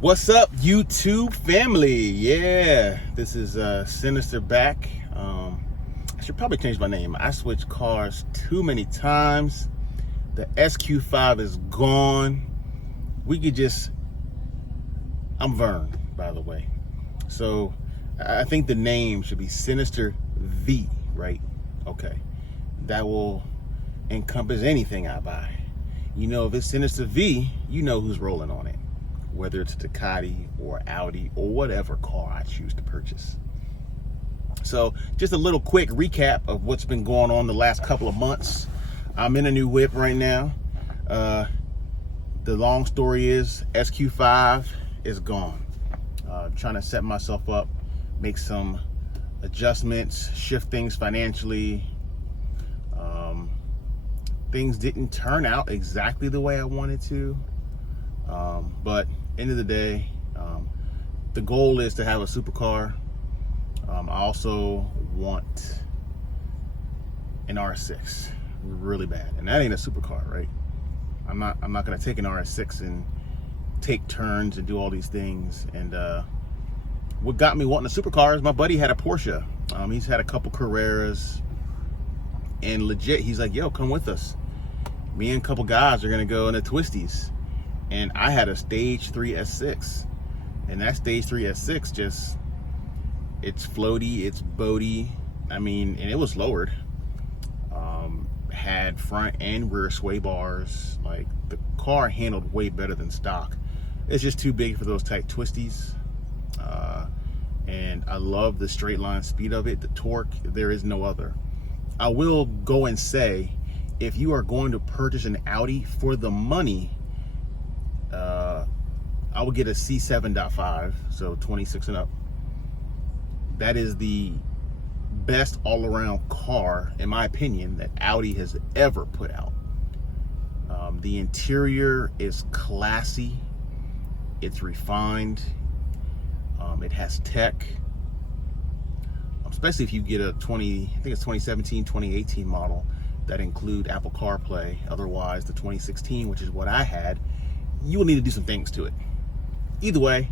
What's up, YouTube family? Yeah, this is Sinister back. I should probably change my name. I switched cars too many times. The SQ5 is gone. I'm Vern, by the way. So I think the name should be Sinister V, right? Okay. That will encompass anything I buy. You know, if it's Sinister V, you know who's rolling on it. Whether it's a Ducati or Audi or whatever car I choose to purchase. So just a little quick recap of what's been going on the last couple of months. I'm in a new whip right now. The long story is SQ5 is gone. Trying to set myself up, make some adjustments, shift things financially. Things didn't turn out exactly the way I wanted to. But end of the day, the goal is to have a supercar. I also want an RS6 really bad, and that ain't a supercar, right? I'm not gonna take an RS6 and take turns and do all these things. And what got me wanting a supercar is my buddy had a Porsche. He's had a couple Carreras, and legit, he's like, "Yo, come with us. Me and a couple guys are gonna go in the twisties." And I had a Stage 3 S6, and that Stage 3 S6 it's floaty, it's boaty. I mean, and it was lowered. Had front and rear sway bars. Like, the car handled way better than stock. It's just too big for those tight twisties. And I love the straight line speed of it, the torque. There is no other. I will go and say, if you are going to purchase an Audi for the money, I would get a C7.5, so 26 and up. That is the best all-around car, in my opinion, that Audi has ever put out. The interior is classy, it's refined, it has tech, especially if you get a 2017, 2018 model that include Apple CarPlay. Otherwise, the 2016, which is what I had, you will need to do some things to it. Either way,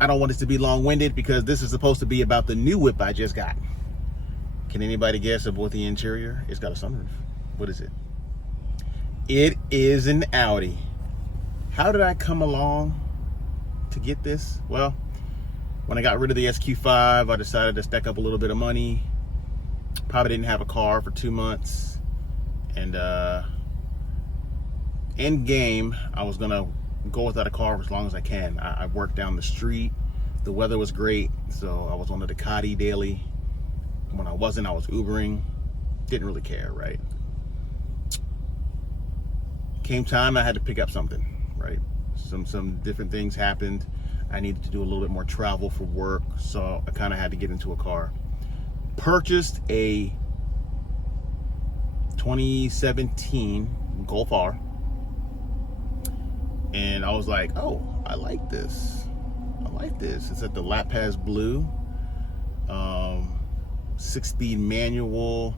I don't want this to be long-winded because this is supposed to be about the new whip I just got. Can anybody guess of what the interior? It's got a sunroof. What is it? It is an Audi. How did I come along to get this? Well, when I got rid of the SQ5, I decided to stack up a little bit of money. Probably didn't have a car for 2 months. And end game, I was gonna go without a car for as long as I can. I worked down the street. The weather was great, so I was on the Ducati daily. And when I wasn't, I was Ubering. Didn't really care, right? Came time, I had to pick up something, right? Some different things happened. I needed to do a little bit more travel for work, so I kind of had to get into a car. Purchased a 2017 Golf R. And I was like, oh, I like this. I like this. It's at the La Paz Blue, 6-speed manual.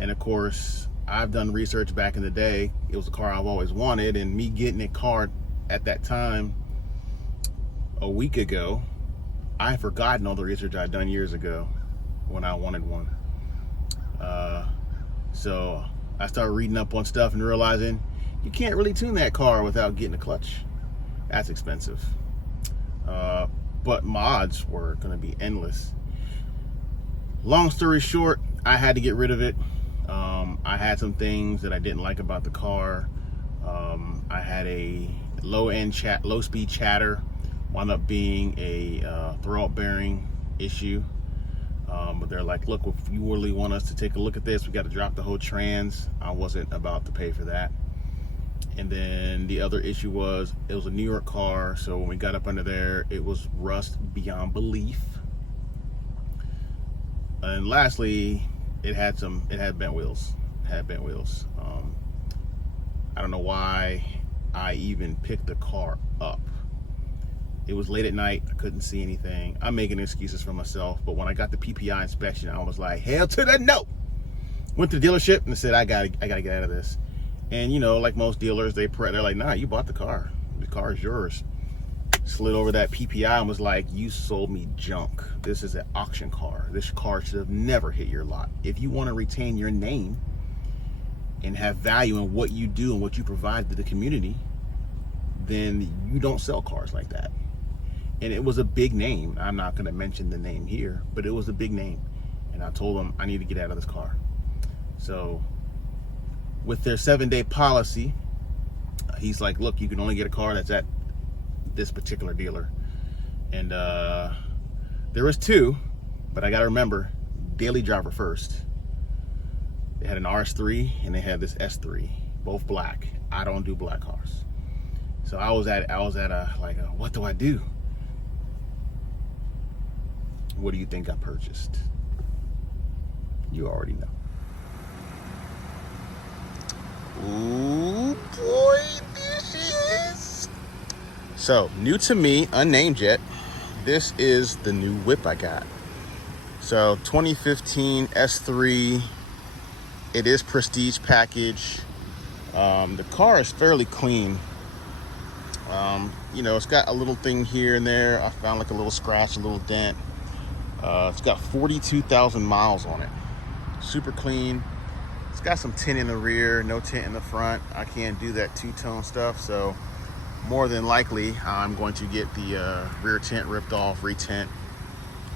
And of course, I've done research back in the day. It was a car I've always wanted, and me getting a car at that time a week ago, I had forgotten all the research I'd done years ago when I wanted one. So I started reading up on stuff and realizing you can't really tune that car without getting a clutch. That's expensive. But mods were gonna be endless. Long story short, I had to get rid of it. I had some things that I didn't like about the car. I had a low speed chatter, wound up being a throwout bearing issue. But they're like, look, if you really want us to take a look at this, we got to drop the whole trans. I wasn't about to pay for that. And then the other issue was, it was a New York car, so when we got up under there, it was rust beyond belief. And lastly, it had bent wheels. I don't know why I even picked the car up. It was late at night, I couldn't see anything. I'm making excuses for myself, but when I got the PPI inspection, I was like, hell to the no! Went to the dealership and said, I gotta get out of this. And you know, like most dealers, they're like, nah, you bought the car. The car is yours. slid over that PPI and was like, you sold me junk. This is an auction car. This car should have never hit your lot. If you want to retain your name and have value in what you do and what you provide to the community, then you don't sell cars like that. And it was a big name. I'm not going to mention the name here, but it was a big name. And I told him I need to get out of this car. So with their 7-day policy, he's like, look, you can only get a car that's at this particular dealer. And there was 2, but I got to remember, daily driver first. They had an RS3 and they had this S3, both black. I don't do black cars. So I was at what do I do? What do you think I purchased? You already know. Ooh, boy, this is. So, new to me, unnamed yet, this is the new whip I got. So, 2015 S3, it is prestige package. The car is fairly clean. You know, it's got a little thing here and there. I found like a little scratch, a little dent. It's got 42,000 miles on it. Super clean. It's got some tint in the rear, no tint in the front. I can't do that two-tone stuff, so more than likely I'm going to get the rear tint ripped off, retint.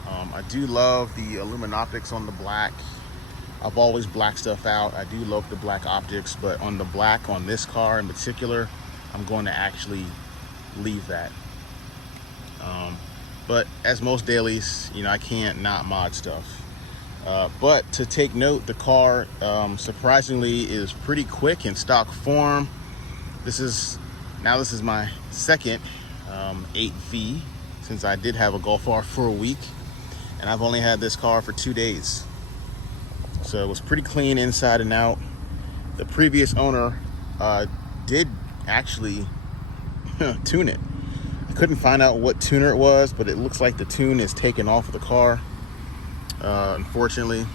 I do love the Illuminoptics on the black. I've always blacked stuff out. I do love the black optics, but on the black on this car in particular, I'm going to actually leave that. But as most dailies, you know, I can't not mod stuff. But to take note, the car surprisingly is pretty quick in stock form. This is my second 8V, since I did have a Golf R for a week, and I've only had this car for 2 days. So it was pretty clean inside and out. The previous owner did actually tune it. I couldn't find out what tuner it was, but it looks like the tune is taken off of the car. Unfortunately,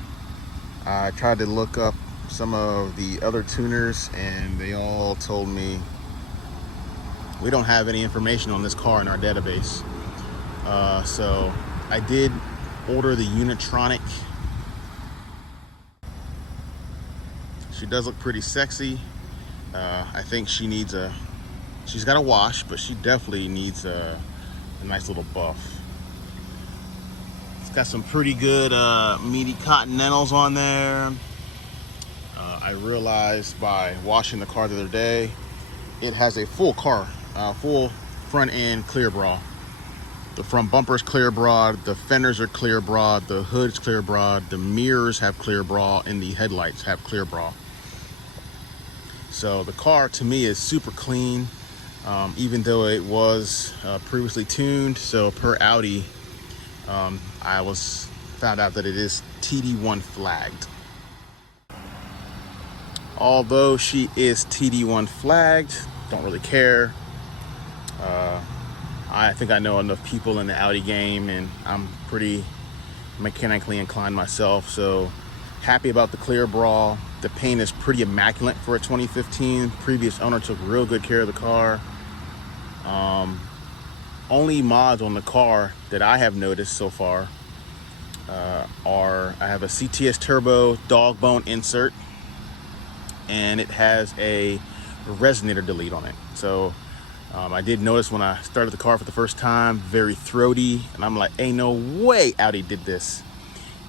I tried to look up some of the other tuners and they all told me we don't have any information on this car in our database. So I did order the Unitronic. She does look pretty sexy. I think she's got a wash, but she definitely needs a nice little buff. It's got some pretty good meaty Continentals on there. I realized by washing the car the other day, it has a full front end clear bra. The front bumper's clear bra, the fenders are clear bra, the hood's clear bra, the mirrors have clear bra, and the headlights have clear bra. So the car to me is super clean, even though it was previously tuned. So per Audi, I found out that it is TD1 flagged. Although she is TD1 flagged, don't really care. I think I know enough people in the Audi game, and I'm pretty mechanically inclined myself, so happy about the clear bra. The paint is pretty immaculate for a 2015. Previous owner took real good care of the car. Only mods on the car that I have noticed so far are I have a CTS Turbo dog bone insert, and it has a resonator delete on it. So I did notice when I started the car for the first time, very throaty, and I'm like, ain't no way Audi did this.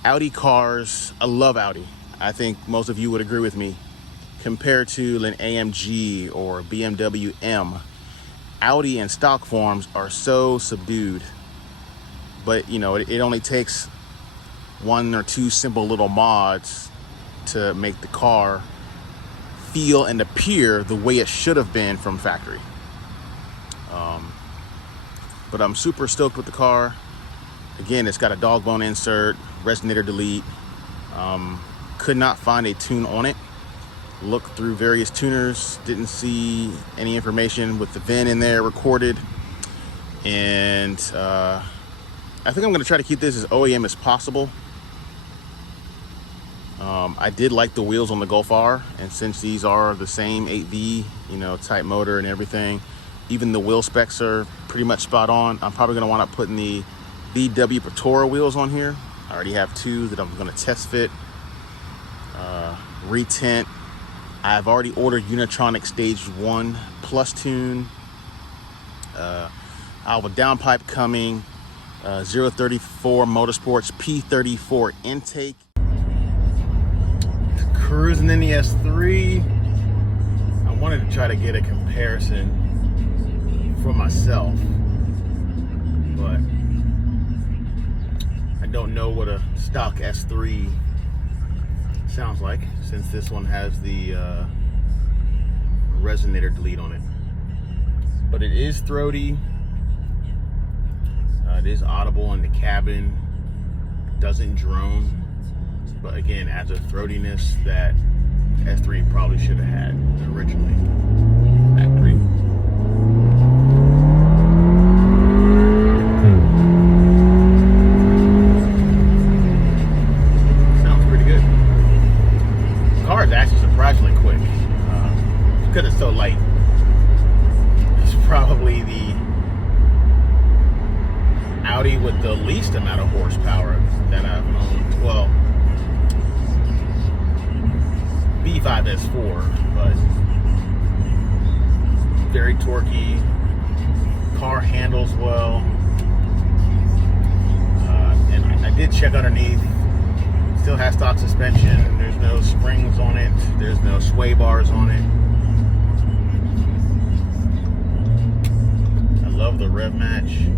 Audi cars, I love Audi. I think most of you would agree with me. Compared to an AMG or BMW M, Audi and stock forms are so subdued. But you know, it only takes 1 or 2 simple little mods to make the car feel and appear the way it should have been from factory. But I'm super stoked with the car. Again, it's got a dog bone insert, resonator delete. Could not find a tune on it. Looked through various tuners, didn't see any information with the VIN in there recorded. And I think I'm gonna try to keep this as OEM as possible. I did like the wheels on the Golf R, and since these are the same 8V, you know, type motor and everything, Even the wheel specs are pretty much spot on. I'm probably gonna wind up putting the VW Protora wheels on here. I already have 2 that I'm gonna test fit, retint. I've already ordered Unitronic Stage 1 Plus Tune. I have a downpipe coming, 034 Motorsports P34 intake. Cruising in the S3. I wanted to try to get a comparison for myself, but I don't know what a stock S3 sounds like, since this one has the resonator delete on it. But it is throaty. It is audible in the cabin. Doesn't drone, but again, adds a throatiness that S3 probably should have had originally. Factory. Sounds pretty good. The car is actually surprisingly quick because it's so light. It's probably the Audi with the least amount of horsepower that I've owned. Well, B5 S4, but very torquey. Car handles well. And I did check underneath. Still has stock suspension. There's no springs on it. There's no sway bars on it. I love the rev match.